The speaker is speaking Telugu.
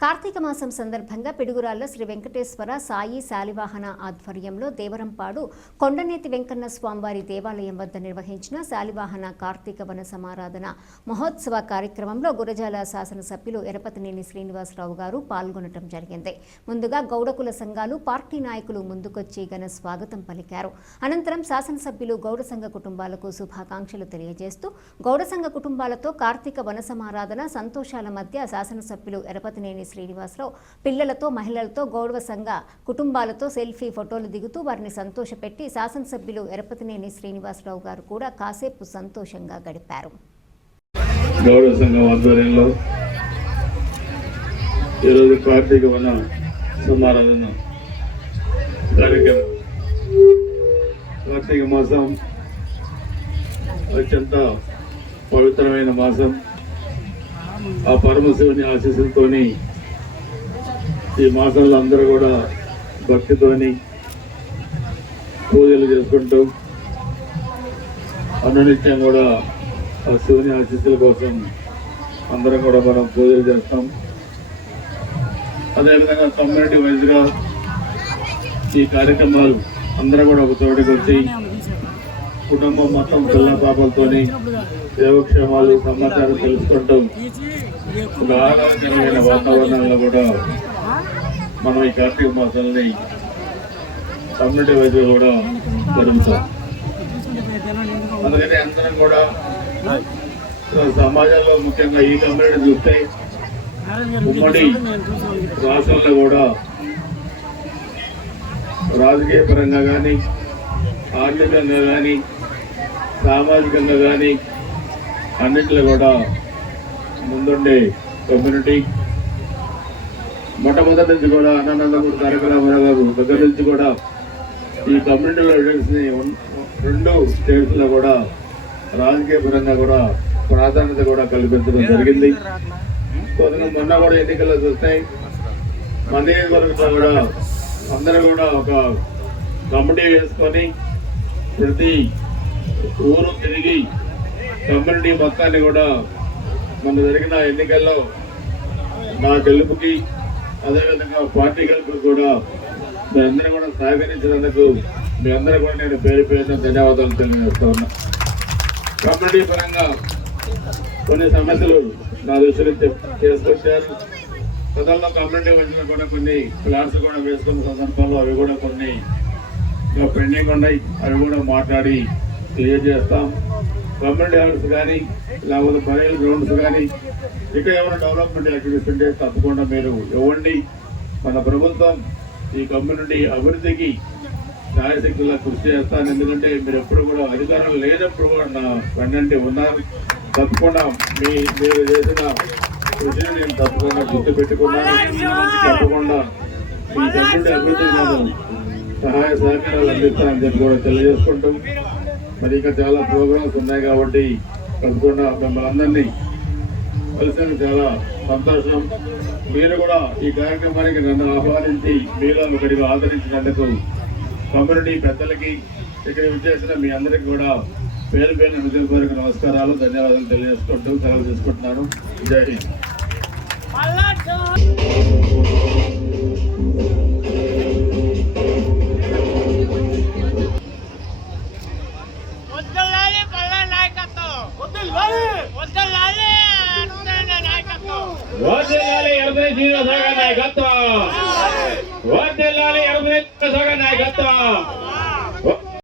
కార్తీక మాసం సందర్భంగా పిడుగురాళ్ల శ్రీ వెంకటేశ్వర సాయి శాలివాహన ఆధ్వర్యంలో దేవరంపాడు కొండనేతి వెంకన్న స్వామివారి దేవాలయం వద్ద నిర్వహించిన శాలివాహన కార్తీక వన సమారాధన మహోత్సవ కార్యక్రమంలో గురజాల శాసనసభ్యులు ఎరపతినేని శ్రీనివాసరావు గారు పాల్గొనడం జరిగింది. ముందుగా గౌడకుల సంఘాలు పార్టీ నాయకులు ముందుకొచ్చి ఘన స్వాగతం పలికారు. అనంతరం శాసనసభ్యులు గౌడ సంఘ కుటుంబాలకు శుభాకాంక్షలు తెలియజేస్తూ గౌడ సంఘ కుటుంబాలతో కార్తీక వన సమారాధన సంతోషాల మధ్య శాసనసభ్యులు ఎరపతినేని శ్రీనివాసరావు పిల్లలతో మహిళలతో గౌడవ సంఘ కుటుంబాలతో సెల్ఫీ ఫోటోలు దిగుతూ వారిని సంతోషపెట్టి శాసనసభ్యులు ఎరపతినేని శ్రీనివాసరావు గారు కూడా కాసేపు సంతోషంగా గడిపారు. గౌడవ సంఘం ఆధ్వర్యంలో ఈరోజు కార్తీక వన సమారాధన కార్యక్రమం. కార్తీక మాసం అత్యంత పవిత్రమైన మాసం. ఆ పరమశివుని ఆశీస్సులతోని ఈ మాసంలో అందరూ కూడా భక్తితోని పూజలు చేసుకుంటూ అనునిత్యం కూడా ఆ శివుని ఆశీస్సుల కోసం అందరం కూడా మనం పూజలు చేస్తాం. అదేవిధంగా కమ్యూనిటీ వైజ్గా ఈ కార్యక్రమాలు అందరూ కూడా ఒక చోటికి వచ్చి కుటుంబం మొత్తం పిల్ల పాపలతోని యోగక్షేమాలు సమాచారం తెలుసుకుంటూ ఒక ఆహ్లాదకరమైన వాతావరణంలో కూడా మనం ఈ కార్తీక మాసాలని కమ్యూనిటీ వైద్య కూడా జరుగుతాం. అందుకని అందరం కూడా సమాజంలో ముఖ్యంగా ఈ కమ్యూనిటీ చూస్తే ఉమ్మడి రాష్ట్రంలో కూడా రాజకీయ పరంగా కానీ ఆర్థికంగా కానీ సామాజికంగా కానీ అన్నింటిలో కూడా ముందుండే కమ్యూనిటీ. మొట్టమొదటి నుంచి కూడా అన్నానందమూరి తారక రామారావు గారు దగ్గర నుంచి కూడా ఈ కమ్యూనిటీలో లీడర్స్ని 2 స్టేట్స్లో కూడా రాజకీయ పరంగా కూడా ప్రాధాన్యత కూడా కల్పించడం జరిగింది. మొన్న కూడా ఎన్నికల్లో చూస్తాయి మన నియోజకవర్గంలో కూడా అందరూ కూడా ఒక కమిటీ వేసుకొని ప్రతి ఊరు తిరిగి కమ్యూనిటీ మొత్తాన్ని కూడా మన జరిగిన ఎన్నికల్లో నా గెలుపుకి అదేవిధంగా పార్టీ గెలుపుకి కూడా మీ అందరూ కూడా సహకరించినందుకు మీ అందరూ కూడా నేను పేరు పేరున ధన్యవాదాలు తెలియజేస్తా ఉన్నా. కమ్యూనిటీ పరంగా కొన్ని సమస్యలు నా దృష్టికి చేసుకొచ్చారు. గతంలో కమ్యూనిటీ వచ్చిన కూడా కొన్ని ప్లాన్స్ కూడా వేసుకున్న సందర్భంలో అవి కూడా కొన్ని పెండింగ్ ఉన్నాయి. అవి కూడా మాట్లాడి క్లియర్ చేస్తాం. కమ్యూనిటీ హాల్స్ కానీ లేకపోతే బరేల్ గ్రౌండ్స్ కానీ ఇంకా ఏమైనా డెవలప్మెంట్ యాక్టివిటీస్ ఉంటే తప్పకుండా మీరు ఇవ్వండి. మన ప్రభుత్వం ఈ కమ్యూనిటీ అభివృద్ధికి న్యాయశక్తిలా కృషి చేస్తాను. ఎందుకంటే మీరు ఎప్పుడు కూడా అధికారం లేనప్పుడు కూడా నా వెన్నంటి ఉన్నారు. తప్పకుండా మీరు చేసిన కృషిని నేను తప్పకుండా గుర్తుపెట్టుకున్నాను. తప్పకుండా ఈ కమ్యూనిటీ అభివృద్ధికి నేను సహాయ సహకారాలు అందిస్తానని చెప్పి కూడా తెలియజేసుకుంటూ మరి ఇంకా చాలా ప్రోగ్రామ్స్ ఉన్నాయి కాబట్టి తప్పకుండా మిమ్మల్ని అందరినీ కలిసి చాలా సంతోషం. మీరు కూడా ఈ కార్యక్రమానికి నన్ను ఆహ్వానించి మీలో ఒకటిగా ఆదరించినందుకు కమ్యూనిటీ పెద్దలకి ఇక్కడ విచ్చేసిన మీ అందరికీ కూడా పేరు పేరు హృదయపూర్వక నమస్కారాలు, ధన్యవాదాలు తెలియజేసుకుంటూ సెలవు తీసుకుంటున్నాను. జై హింద్. వర్ధిల్లాలి ఎరపతినేని నాయకత్వం. వర్ధిల్లాలి ఎరపతినేని నాయకత్వం.